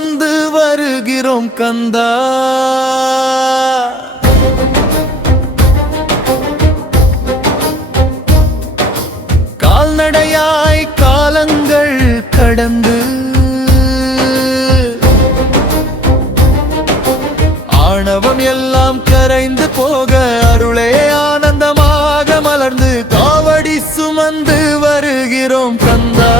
சுமந்து வருகிறோம் கந்தா. கால்நடையாய் காலங்கள் கடந்து ஆணவம் எல்லாம் கரைந்து போக அருளே ஆனந்தமாக மலர்ந்து காவடி சுமந்து வருகிறோம் கந்தா.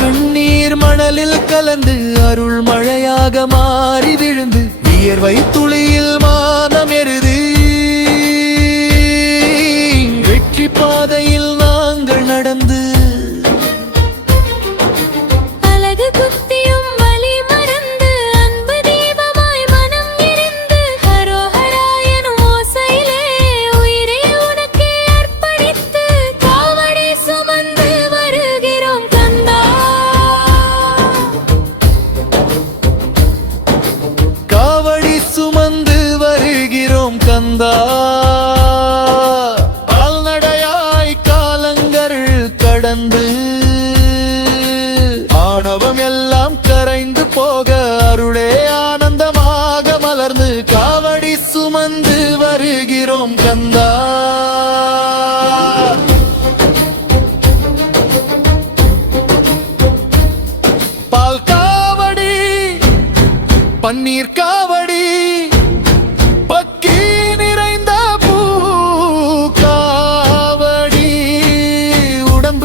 கண்ணீர் மணலில் கலந்து அருள் மழையாக மாறி விழுந்து வியர்வை துளியில் மானம் எருது வெற்றி பாதையில் நாங்கள் நடந்து கந்தா. கால்நடையாய் காலங்கள் கடந்து ஆணவம் எல்லாம் கரைந்து போக அருளே ஆனந்தமாக மலர்ந்து காவடி சுமந்து வருகிறோம் கந்தா. பால் காவடி பன்னீர் காவடி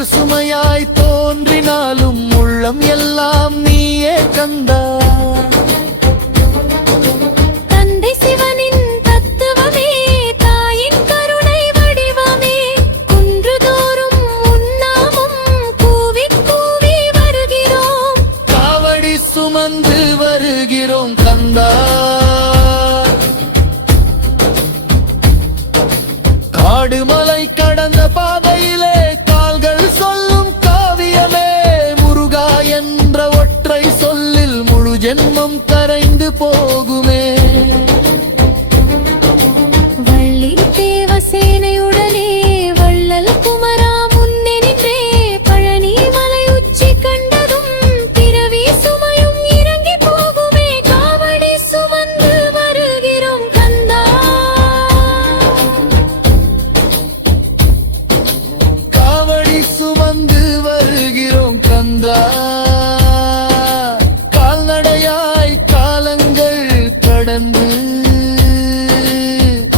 சுமையாய் தோன்றினாலும் உள்ளம் எல்லாம் நீயே கந்தா. தந்தை சிவனின் தத்துவமே தாயின் கருணை வடிவமே குன்றுதோறும் உன்னாமம் கூவி கூவி வருகிறோம் காவடி சுமந்து வருகிறோம் கந்தா. காடு மலை கடந்த பாதையிலே ஜென்மம் கரைந்து போகுமே. வள்ளி தேவசேனையுடனே வள்ளல் குமரா முன்னே நின்றே பழனி மலை உச்சி கண்டதும் பிறவி சுமையும் இறங்கி போகுமே காவடி சுமந்து வருகிறோம் கந்தா. காவடி சுமந்து வருகிறோம் கந்தா.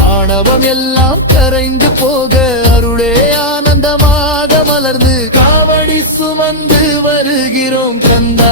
ஆணவம் எல்லாம் கரைந்து போக அருளே ஆனந்தமாக மலர்ந்து காவடி சுமந்து வருகிறோம் கந்தா.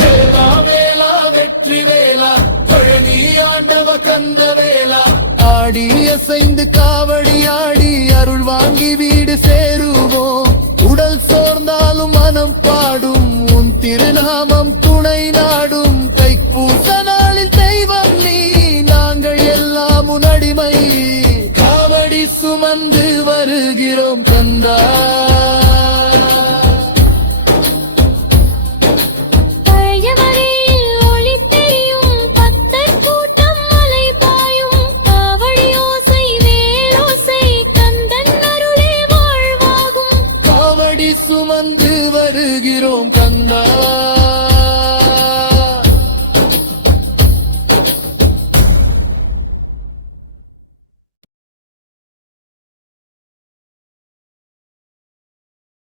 வேலா வேலா வெற்றி வேலா பழனி ஆண்டவ கந்த வேலா ஆடி அசைந்து காவடி ஆடி அருள் வாங்கி வீடு சேருவோம். உடல் சோர்ந்தாலும் மனம் பாடும் உன் திருநாமம் துணை நாடும். தைப்பூச நாளில் தெய்வம் நீ நாங்கள் எல்லாம் உன் அடிமை காவடி சுமந்து வருகிறோம் கந்தா. சுமந்து வருகிறோம் கந்தா.